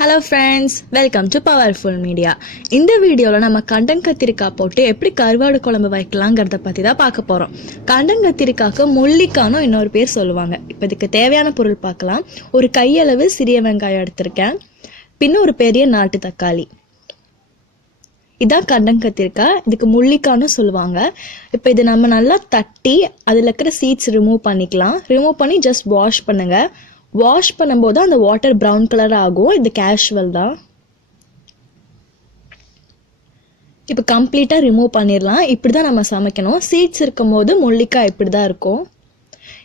Hello friends, welcome to Powerful Media. இந்த வீடியோல நம்ம கண்டங் கத்திரிக்காய் போட்டு எப்படி கருவாடு குழம்பு வைக்கலாம்ங்கறத பத்தி தான் பார்க்க போறோம். கண்டங் கத்திரிக்காய்க்கு முள்ளிக்காய்னு இன்னொரு பேர் சொல்லுவாங்க. இப்போ இதுக்கு தேவையான பொருள் பார்க்கலாம். ஒரு கையளவு சிறிய வெங்காயம் எடுத்துர்க்கேன். பின்ன ஒரு பெரிய நாட்டு தக்காளி. இதான் கண்டங் கத்திரிக்காய். இதுக்கு முள்ளிக்காய்னு சொல்லுவாங்க. இப்போ இது நம்ம நல்லா தட்டி அதுல இருக்கிற சீட்ஸ் ரிமூவ் பண்ணிக்கலாம். ரிமூவ் பண்ணி ஜஸ்ட் வாஷ் பண்ணுங்க. வாஷ் பண்ணும்போது அந்த வாட்டர் ப்ரௌன் கலர் ஆகும். இது கேஷுவல் தான். இப்போ கம்ப்ளீட்டாக ரிமூவ் பண்ணிடலாம். இப்படி தான் நம்ம சமைக்கணும். சீட்ஸ் இருக்கும் போது முள்ளிக்காய் இப்படி தான் இருக்கும்.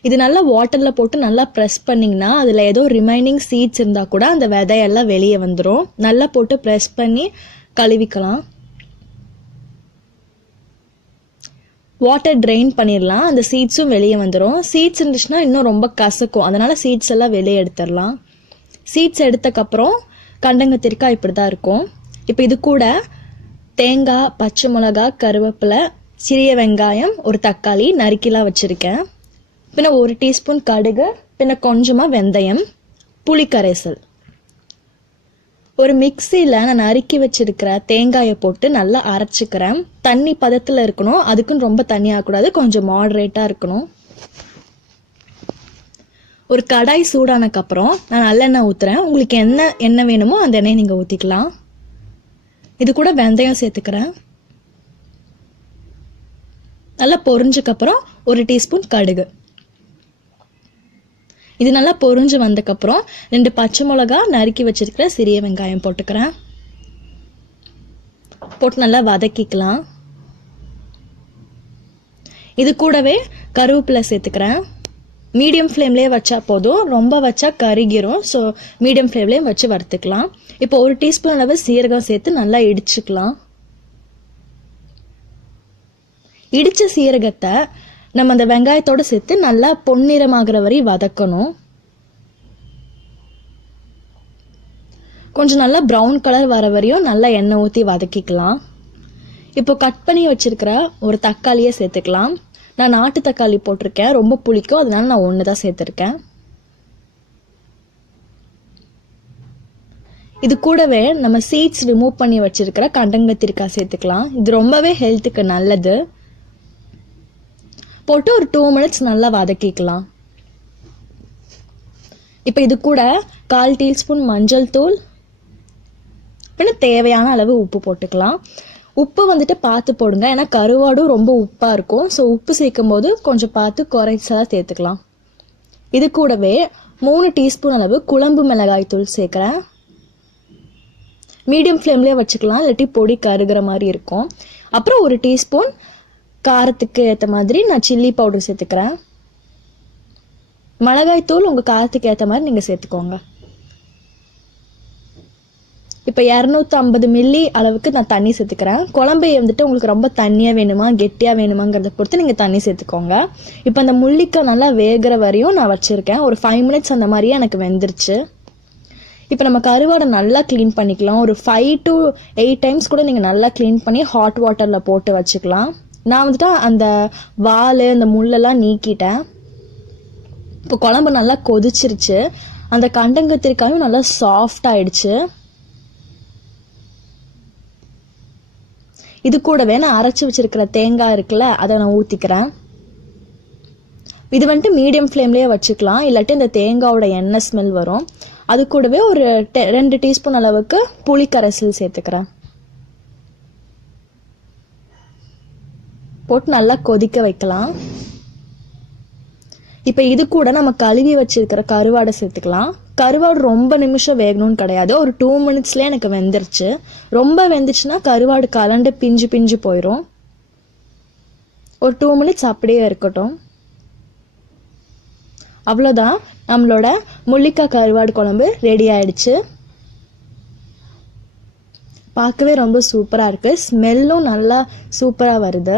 இது நல்லா வாட்டரில் போட்டு நல்லா ப்ரெஸ் பண்ணிங்கன்னா அதில் ஏதோ ரிமைனிங் சீட்ஸ் இருந்தால் கூட அந்த விதையெல்லாம் வெளியே வந்துடும். நல்லா போட்டு ப்ரெஸ் பண்ணி கழுவிக்கலாம். வாட்டர் ட்ரெயின் பண்ணிடலாம். அந்த சீட்ஸும் வெளியே வந்துடும். சீட்ஸ் இருந்துச்சுன்னா இன்னும் ரொம்ப கசக்கும். அதனால சீட்ஸ் எல்லாம் வெளியே எடுத்துடலாம். சீட்ஸ் எடுத்தக்கப்புறம் கண்டங்கத்திரிக்காய் இப்படி தான் இருக்கும். இப்போ இது கூட தேங்காய், பச்சை மிளகாய், கருவேப்பிலை, சிறிய வெங்காயம், ஒரு தக்காளி நறுக்கிலாம் வச்சுருக்கேன். பின்ன 1 டீஸ்பூன் கடுகு, பின்ன கொஞ்சமாக வெந்தயம், புளி கரைசல். ஒரு மிக்சியில் நான் நறுக்கி வச்சிருக்கிற தேங்காயை போட்டு நல்லா அரைச்சிக்கிறேன். தண்ணி பதத்தில் இருக்கணும். அதுக்குன்னு ரொம்ப தண்ணி ஆகக்கூடாது. கொஞ்சம் மாடரேட்டாக இருக்கணும். ஒரு கடாய் சூடானக்கப்புறம் நான் நல்லெண்ணெய் ஊற்றுறேன். உங்களுக்கு என்ன எண்ணெய் வேணுமோ அந்த எண்ணெயை நீங்கள் ஊற்றிக்கலாம். இது கூட வெந்தயம் சேர்த்துக்கிறேன். நல்லா பொரிஞ்சக்கப்புறம் 1 டீஸ்பூன் கடுகு. இது நல்லா பொரிஞ்சு வந்தக்கப்புறம் 2 பச்சை மிளகா நறுக்கி வச்சிருக்கிற சிறிய வெங்காயம் போட்டுக்கிறேன். போட்டு நல்லா வதக்கிக்கலாம். இது கூடவே கருவேப்பிலை சேர்த்துக்கிறேன். மீடியம் ஃப்ளேம்லேயே வச்சா போதும். ரொம்ப வச்சா கருகிரும். ஸோ மீடியம் ஃப்ளேம்லேயே வச்சு வறுத்துக்கலாம். இப்போ 1 டீஸ்பூன் அளவு சீரகம் சேர்த்து நல்லா இடிச்சுக்கலாம். இடித்த சீரகத்தை நம்ம அந்த வெங்காயத்தோடு சேர்த்து நல்லா பொன்னிறமாகிற வரை வதக்கணும். கொஞ்சம் நல்லா ப்ரௌன் கலர் வர வரையும் நல்லா எண்ணெய் ஊற்றி வதக்கிக்கலாம். இப்போ கட் பண்ணி வச்சிருக்கிற ஒரு தக்காளியை சேர்த்துக்கலாம். நான் நாட்டு தக்காளி போட்டிருக்கேன். ரொம்ப புளிக்கும். அதனால நான் 1 தான் சேர்த்துருக்கேன். இது கூடவே நம்ம சீட்ஸ் ரிமூவ் பண்ணி வச்சிருக்கிற கண்டங்கத்திரிக்காய் சேர்த்துக்கலாம். இது ரொம்பவே ஹெல்த்துக்கு நல்லது. போட்டு ஒரு 2 மினிட்ஸ் நல்லா வதக்கிக்கலாம். இப்போ இது கூட 1/4 டீஸ்பூன் மஞ்சள் தூள், பின்ன தேவையான அளவு உப்பு போட்டுக்கலாம். உப்பு வந்துட்டு பார்த்து போடுங்க. ஏன்னா கருவாடும் ரொம்ப உப்பாக இருக்கும். ஸோ உப்பு சேர்க்கும் போது கொஞ்சம் பார்த்து குறைச்சலாக சேர்த்துக்கலாம். இது கூடவே 3 டீஸ்பூன் அளவு குழம்பு மிளகாய் தூள் சேர்க்குறேன். மீடியம் ஃப்ளேம்லேயே வச்சுக்கலாம். இல்லாட்டி பொடி கருகிற மாதிரி இருக்கும். அப்புறம் 1 டீஸ்பூன் காரத்துக்கு ஏற்ற மாதிரி நான் சில்லி பவுடர் சேர்த்துக்கிறேன். மிளகாய் தூள் உங்கள் காரத்துக்கு ஏற்ற மாதிரி நீங்கள் சேர்த்துக்கோங்க. இப்போ 250 மில்லி அளவுக்கு நான் தண்ணி சேர்த்துக்கிறேன். குழம்பு வந்துட்டு உங்களுக்கு ரொம்ப தண்ணியாக வேணுமா கெட்டியாக வேணுமாங்கிறத பொறுத்து நீங்கள் தண்ணி சேர்த்துக்கோங்க. இப்போ அந்த முள்ளிக்காய் நல்லா வேகிற வரையும் நான் வச்சுருக்கேன். ஒரு 5 மினிட்ஸ் அந்த மாதிரியே எனக்கு வெந்துருச்சு. இப்போ நம்ம கருவாடை நல்லா க்ளீன் பண்ணிக்கலாம். ஒரு 5 to 8 டைம்ஸ் கூட நீங்கள் நல்லா க்ளீன் பண்ணி ஹாட் வாட்டரில் போட்டு வச்சுக்கலாம். நான் வந்துட்டு அந்த வால் அந்த முள்ளெல்லாம் நீக்கிட்டேன். இப்போ குழம்பு நல்லா கொதிச்சிருச்சு. அந்த கண்டங்கத்திரிக்காயும் நல்லா சாஃப்ட் ஆயிடுச்சு. இது கூடவே நான் அரைச்சி வச்சிருக்கிற தேங்காய் இருக்குல்ல, அதை நான் ஊற்றிக்கிறேன். இது வந்துட்டு மீடியம் ஃப்ளேம்லேயே வச்சுக்கலாம். இல்லாட்டி இந்த தேங்காயோட எண்ணெய் ஸ்மெல் வரும். அது கூடவே ஒரு 2 டீஸ்பூன் அளவுக்கு புளி கரைசல் சேர்த்துக்கிறேன். போட்டு நல்லா கொதிக்க வைக்கலாம். இப்போ இது கூட நம்ம கழுவி வச்சிருக்கிற கருவாடை சேர்த்துக்கலாம். கருவாடு ரொம்ப நிமிஷம் வேகணும்னு கிடையாது. ஒரு 2 மினிட்ஸ்லேயே எனக்கு வெந்துருச்சு. ரொம்ப வெந்துச்சுன்னா கருவாடு கலண்டு பிஞ்சு பிஞ்சு போயிடும். ஒரு 2 மினிட்ஸ் அப்படியே இருக்கட்டும். அவ்வளோதான், நம்மளோட முள்ளிக்காய் கருவாடு குழம்பு ரெடி ஆயிடுச்சு. பார்க்கவே ரொம்ப சூப்பராக இருக்குது. ஸ்மெல்லும் நல்லா சூப்பராக வருது.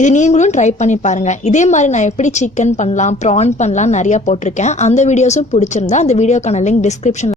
இது நீங்களும் ட்ரை பண்ணி பாருங்கள். இதே மாதிரி நான் எப்படி சிக்கன் பண்ணலாம், ப்ரான் பண்ணலாம் நிறையா போட்டிருக்கேன். அந்த வீடியோஸும் பிடிச்சிருந்தா அந்த வீடியோக்கான லிங்க் டிஸ்கிரிப்ஷன்